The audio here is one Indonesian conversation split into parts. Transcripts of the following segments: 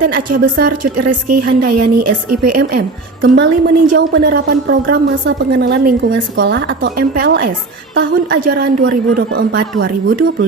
Kabupaten Aceh Besar Cut Reski Handayani SIPMM kembali meninjau penerapan program masa pengenalan lingkungan sekolah atau MPLS tahun ajaran 2024-2025.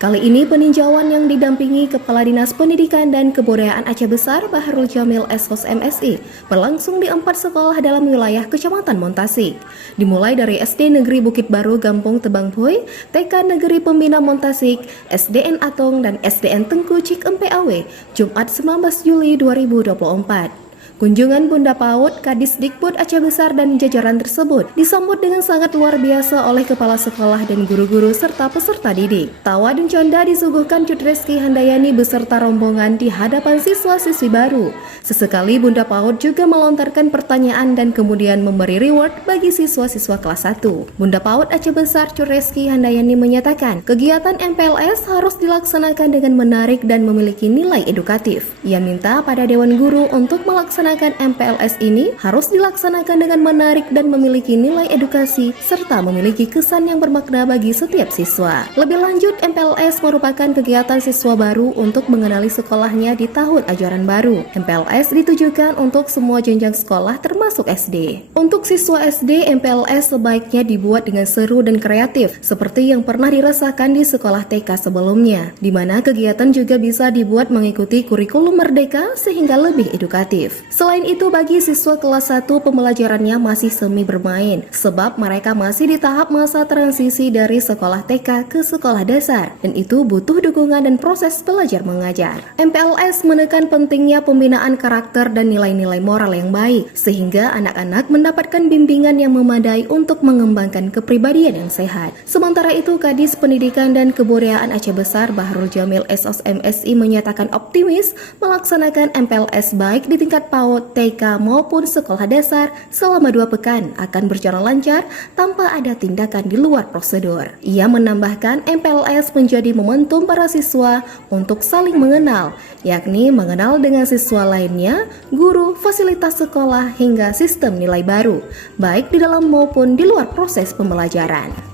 Kali ini peninjauan yang didampingi Kepala Dinas Pendidikan dan Kebudayaan Aceh Besar Baharul Jamil SKOS MSI berlangsung di 4 sekolah dalam wilayah Kecamatan Montasik. Dimulai dari SD Negeri Bukit Baru Gampung Tebangpui, TK Negeri Pembina Montasik, SDN Atong dan SDN Tengku Cik MPAW, Jumat 19 Juli 2024. Kunjungan Bunda PAUD, Kadis Dikbud Aceh Besar dan jajaran tersebut disambut dengan sangat luar biasa oleh kepala sekolah dan guru-guru serta peserta didik. Tawa dan canda disuguhkan Cut Reski Handayani beserta rombongan di hadapan siswa-siswi baru. Sesekali Bunda PAUD juga melontarkan pertanyaan dan kemudian memberi reward bagi siswa-siswa kelas 1. Bunda PAUD Aceh Besar Cut Reski Handayani menyatakan kegiatan MPLS harus dilaksanakan dengan menarik dan memiliki nilai edukatif. Ia minta pada Dewan Guru untuk melaksanakan MPLS ini harus dilaksanakan dengan menarik dan memiliki nilai edukasi serta memiliki kesan yang bermakna bagi setiap siswa. Lebih lanjut, MPLS merupakan kegiatan siswa baru untuk mengenali sekolahnya di tahun ajaran baru. MPLS ditujukan untuk semua jenjang sekolah termasuk SD. Untuk siswa SD, MPLS sebaiknya dibuat dengan seru dan kreatif seperti yang pernah dirasakan di sekolah TK sebelumnya, di mana kegiatan juga bisa dibuat mengikuti kurikulum merdeka sehingga lebih edukatif. Selain itu, bagi siswa kelas 1 pembelajarannya masih semi bermain sebab mereka masih di tahap masa transisi dari sekolah TK ke sekolah dasar dan itu butuh dukungan dan proses belajar mengajar. MPLS menekan pentingnya pembinaan karakter dan nilai-nilai moral yang baik sehingga anak-anak mendapatkan bimbingan yang memadai untuk mengembangkan kepribadian yang sehat. Sementara itu, Kadis Pendidikan dan Kebudayaan Aceh Besar Baharul Jamil SKOS MSI menyatakan optimis melaksanakan MPLS baik di tingkat PAUD, TK maupun sekolah dasar selama 2 pekan akan berjalan lancar tanpa ada tindakan di luar prosedur. Ia menambahkan MPLS menjadi momentum para siswa untuk saling mengenal, yakni mengenal dengan siswa lainnya, guru, fasilitas sekolah hingga sistem nilai baru, baik di dalam maupun di luar proses pembelajaran.